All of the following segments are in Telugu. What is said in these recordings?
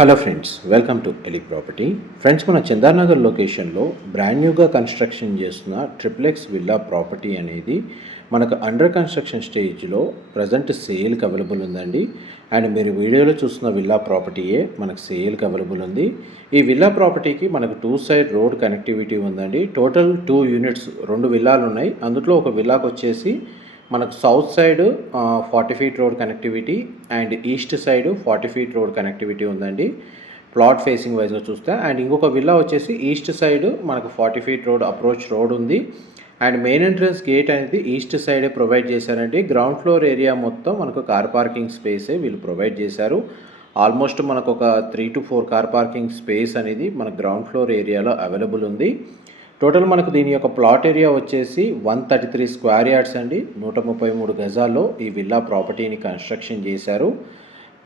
హలో ఫ్రెండ్స్, వెల్కమ్ టు ఎలి ప్రాపర్టీ. ఫ్రెండ్స్, మన చందానగర్ లొకేషన్లో బ్రాండ్ న్యూగా కన్స్ట్రక్షన్ చేస్తున్న ట్రిప్లెక్స్ విల్లా ప్రాపర్టీ అనేది మనకు అండర్ కన్స్ట్రక్షన్ స్టేజ్లో ప్రజెంట్ సేల్కి అవైలబుల్ ఉందండి. అండ్ మీరు వీడియోలో చూస్తున్న విల్లా ప్రాపర్టీయే మనకు సేల్కి అవైలబుల్ ఉంది. ఈ విల్లా ప్రాపర్టీకి మనకు 2 సైడ్ రోడ్ కనెక్టివిటీ ఉందండి. టోటల్ 2 యూనిట్స్, 2 విల్లాలు ఉన్నాయి. అందులో ఒక విల్లాకు వచ్చేసి మనకు south side 40 feet road connectivity and east side 40 feet road connectivity ఉందండి, ప్లాట్ ఫేసింగ్ వైజ్గా చూస్తే. అండ్ ఇంకొక విల్లా వచ్చేసి ఈస్ట్ సైడ్ మనకు 40 ఫీట్ రోడ్ అప్రోచ్ రోడ్ ఉంది. అండ్ మెయిన్ ఎంట్రన్స్ గేట్ అనేది ఈస్ట్ సైడే ప్రొవైడ్ చేశారండి. గ్రౌండ్ ఫ్లోర్ ఏరియా మొత్తం మనకు కార్ పార్కింగ్ స్పేసే వీళ్ళు ప్రొవైడ్ చేశారు. ఆల్మోస్ట్ మనకు ఒక 3 to 4 కార్ పార్కింగ్ స్పేస్ అనేది మన గ్రౌండ్ ఫ్లోర్ ఏరియాలో అవైలబుల్ ఉంది. టోటల్ మనకు దీని యొక్క ప్లాట్ ఏరియా వచ్చేసి 133 స్క్వేర్ యార్డ్స్ అండి. 133 గజాల్లో ఈ విల్లా ప్రాపర్టీని కన్స్ట్రక్షన్ చేశారు.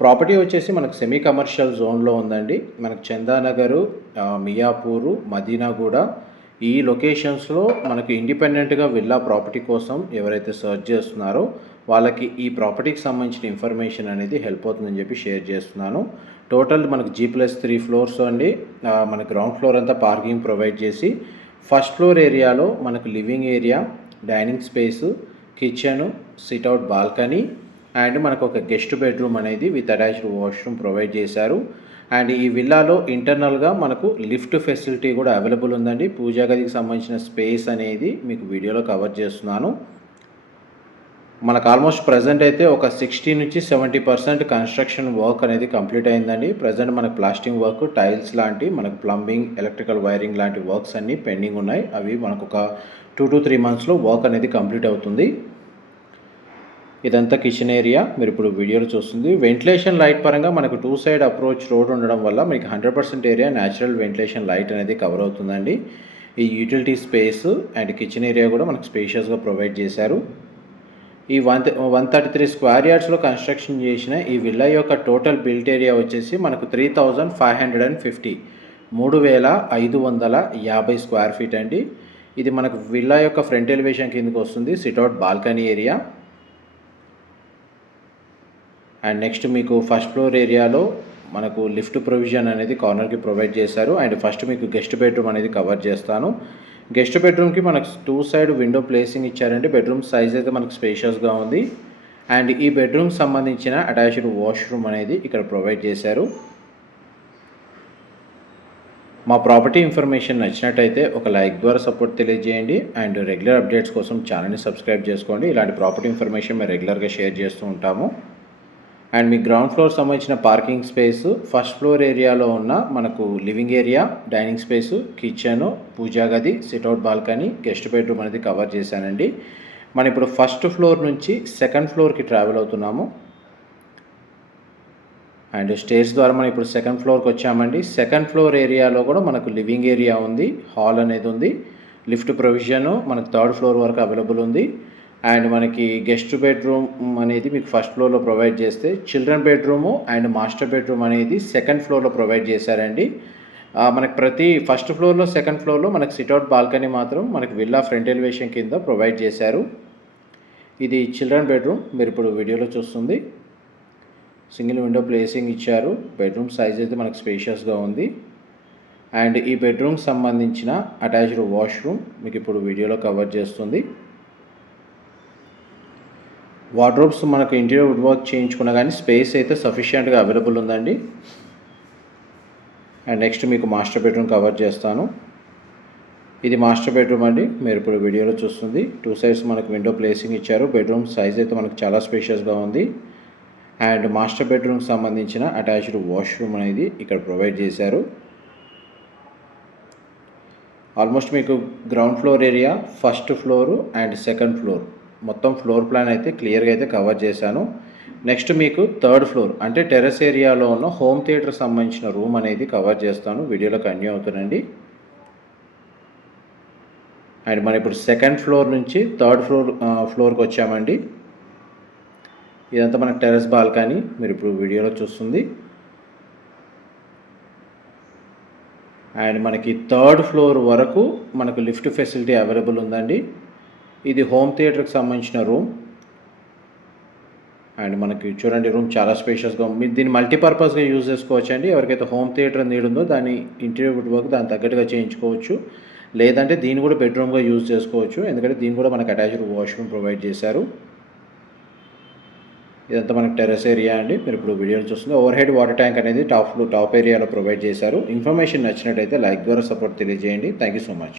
ప్రాపర్టీ వచ్చేసి మనకు సెమీ కమర్షియల్ జోన్లో ఉందండి. మనకు చందానగరు, మియాపూరు, మదీనాగూడ ఈ లొకేషన్స్లో మనకు ఇండిపెండెంట్గా విల్లా ప్రాపర్టీ కోసం ఎవరైతే సర్చ్ చేస్తున్నారో వాళ్ళకి ఈ ప్రాపర్టీకి సంబంధించిన ఇన్ఫర్మేషన్ అనేది హెల్ప్ అవుతుందని చెప్పి షేర్ చేస్తున్నాను. టోటల్ మనకు G+3 ఫ్లోర్స్ అండి. మన గ్రౌండ్ ఫ్లోర్ అంతా పార్కింగ్ ప్రొవైడ్ చేసి ఫస్ట్ ఫ్లోర్ ఏరియాలో మనకు living area, dining space, kitchen, sit-out balcony and మనకు ఒక గెస్ట్ బెడ్రూమ్ అనేది విత్ అటాచ్డ్ వాష్రూమ్ ప్రొవైడ్ చేశారు. అండ్ ఈ విల్లాలో ఇంటర్నల్గా మనకు లిఫ్ట్ ఫెసిలిటీ కూడా అవైలబుల్ ఉందండి. పూజా గదికి సంబంధించిన స్పేస్ అనేది మీకు వీడియోలో కవర్ చేస్తున్నాను. మనకు ఆల్మోస్ట్ ప్రజెంట్ అయితే ఒక 60 నుంచి 70% కన్స్ట్రక్షన్ వర్క్ అనేది కంప్లీట్ అయిందండి. ప్రజెంట్ మనకు ప్లాస్టింగ్ వర్క్, టైల్స్ లాంటి మనకు ప్లంబింగ్, ఎలక్ట్రికల్ వైరింగ్ లాంటి వర్క్స్ అన్నీ పెండింగ్ ఉన్నాయి. అవి మనకు ఒక 2 to 3 మంత్స్లో వర్క్ అనేది కంప్లీట్ అవుతుంది. ఇదంతా కిచెన్ ఏరియా మీరు ఇప్పుడు వీడియోలో చూస్తుంది. వెంటిలేషన్ లైట్ పరంగా మనకు 2 సైడ్ అప్రోచ్ రోడ్ ఉండడం వల్ల మీకు 100% ఏరియా న్యాచురల్ వెంటిలేషన్ లైట్ అనేది కవర్ అవుతుందండి. ఈ utility space and kitchen area కూడా మనకు స్పేషియస్గా ప్రొవైడ్ చేశారు. ఈ 133 స్క్వేర్ యార్డ్స్లో కన్స్ట్రక్షన్ చేసిన ఈ విల్లా యొక్క టోటల్ బిల్ట్ ఏరియా వచ్చేసి మనకు 3550 3550 స్క్వేర్ ఫీట్ అండి. ఇది మనకు విల్లా యొక్క ఫ్రంట్ ఎలివేషన్ కిందకి వస్తుంది, sit-out balcony area. And next మీకు ఫస్ట్ ఫ్లోర్ ఏరియాలో మనకు లిఫ్ట్ ప్రొవిజన్ అనేది కార్నర్కి ప్రొవైడ్ చేశారు. అండ్ ఫస్ట్ మీకు గెస్ట్ బెడ్రూమ్ అనేది కవర్ చేస్తాను. గెస్ట్ బెడ్రూమ్కి మనకు 2 సైడ్ విండో ప్లేసింగ్ ఇచ్చారంటే బెడ్రూమ్ సైజ్ అయితే మనకు స్పేషియస్గా ఉంది. అండ్ ఈ బెడ్రూమ్కి సంబంధించిన అటాచ్డ్ వాష్రూమ్ అనేది ఇక్కడ ప్రొవైడ్ చేశారు. మా ప్రాపర్టీ ఇన్ఫర్మేషన్ నచ్చినట్టయితే ఒక లైక్ ద్వారా సపోర్ట్ తెలియజేయండి. అండ్ రెగ్యులర్ అప్డేట్స్ కోసం ఛానల్ని సబ్స్క్రైబ్ చేసుకోండి. ఇలాంటి ప్రాపర్టీ ఇన్ఫర్మేషన్ మేము రెగ్యులర్గా షేర్ చేస్తూ ఉంటాము. అండ్ మీ గ్రౌండ్ ఫ్లోర్ సంబంధించిన పార్కింగ్ స్పేస్, ఫస్ట్ ఫ్లోర్ ఏరియాలో ఉన్న మనకు living area, dining space, kitchen, పూజా గది, సిట్అవుట్ బాల్కనీ, గెస్ట్ బెడ్రూమ్ అనేది కవర్ చేశానండి. మనం ఇప్పుడు ఫస్ట్ ఫ్లోర్ నుంచి సెకండ్ ఫ్లోర్కి ట్రావెల్ అవుతున్నాము. అండ్ స్టేర్స్ ద్వారా మనం ఇప్పుడు సెకండ్ ఫ్లోర్కి వచ్చామండి. సెకండ్ ఫ్లోర్ ఏరియాలో కూడా మనకు లివింగ్ ఏరియా ఉంది, హాల్ అనేది ఉంది, లిఫ్ట్ ప్రొవిజను మనకు 3rd ఫ్లోర్ వరకు అవైలబుల్ ఉంది. అండ్ మనకి గెస్ట్ బెడ్రూమ్ అనేది మీకు ఫస్ట్ ఫ్లోర్లో ప్రొవైడ్ చేస్తే children bedroom and master bedroom అనేది సెకండ్ ఫ్లోర్లో ప్రొవైడ్ చేశారండి. మనకి ప్రతి ఫస్ట్ ఫ్లోర్లో, సెకండ్ ఫ్లోర్లో మనకి సిట్అవుట్ బాల్కనీ మాత్రం మనకి విల్లా ఫ్రంట్ ఎలివేషన్ కింద ప్రొవైడ్ చేశారు. ఇది చిల్డ్రన్ బెడ్రూమ్ మీరు ఇప్పుడు వీడియోలో చూస్తుంది. సింగిల్ విండో ప్లేసింగ్ ఇచ్చారు. బెడ్రూమ్ సైజ్ అయితే మనకు స్పేషియస్గా ఉంది. అండ్ ఈ బెడ్రూమ్కి సంబంధించిన అటాచ్డ్ వాష్రూమ్ మీకు ఇప్పుడు వీడియోలో కవర్ చేస్తుంది. వార్డ్రోబ్స్ మనకు ఇంటీరియర్ వుడ్ వర్క్ చేయించుకున్నా కానీ స్పేస్ అయితే సఫిషియెంట్గా అవైలబుల్ ఉందండి. అండ్ నెక్స్ట్ మీకు మాస్టర్ బెడ్రూమ్ కవర్ చేస్తాను. ఇది మాస్టర్ బెడ్రూమ్ అండి మీరు ఇప్పుడు వీడియోలో చూస్తుంది. 2 సైడ్స్ మనకు విండో ప్లేసింగ్ ఇచ్చారు. బెడ్రూమ్ సైజ్ అయితే మనకు చాలా స్పేషియస్గా ఉంది. అండ్ మాస్టర్ బెడ్రూమ్కి సంబంధించిన అటాచ్డ్ వాష్రూమ్ అనేది ఇక్కడ ప్రొవైడ్ చేశారు. ఆల్మోస్ట్ మీకు ground floor area, first floor and second floor మొత్తం ఫ్లోర్ ప్లాన్ అయితే క్లియర్గా అయితే కవర్ చేశాను. నెక్స్ట్ మీకు 3rd ఫ్లోర్ అంటే టెర్రస్ ఏరియాలో ఉన్న హోమ్ థియేటర్ సంబంధించిన రూమ్ అనేది కవర్ చేస్తాను. వీడియోలో కంటిన్యూ అవుతుందండి. అండ్ మనం ఇప్పుడు సెకండ్ ఫ్లోర్ నుంచి 3rd ఫ్లోర్కి వచ్చామండి. ఇదంతా మనకు టెర్రస్ బాల్కనీ మీరు ఇప్పుడు వీడియోలో చూస్తుంది. అండ్ మనకి 3rd ఫ్లోర్ వరకు మనకు లిఫ్ట్ ఫెసిలిటీ అవైలబుల్ ఉందండి. ఇది హోమ్ థియేటర్కి సంబంధించిన రూమ్. అండ్ మనకి చూడండి రూమ్ చాలా స్పేషియస్గా మీరు దీన్ని మల్టీపర్పస్గా యూజ్ చేసుకోవచ్చు అండి. ఎవరికైతే హోమ్ థియేటర్ నీడ్ ఉందో దాన్ని ఇంటీరియర్ వర్క్ దానికి తగ్గట్టుగా చేయించుకోవచ్చు. లేదంటే దీన్ని కూడా బెడ్రూమ్గా యూజ్ చేసుకోవచ్చు. ఎందుకంటే దీన్ని కూడా మనకు అటాచ్డ్ వాష్రూమ్ ప్రొవైడ్ చేశారు. ఇదంతా మనకి టెర్రస్ ఏరియా అండి. మీరు ఇప్పుడు వీడియోలో చూస్తుంది ఓవర్ హెడ్ వాటర్ ట్యాంక్ అనేది టాప్ ఏరియాలో ప్రొవైడ్ చేశారు. ఇన్ఫర్మేషన్ నచ్చినట్టయితే లైక్ ద్వారా సపోర్ట్ తెలియజేయండి. Thank you so much.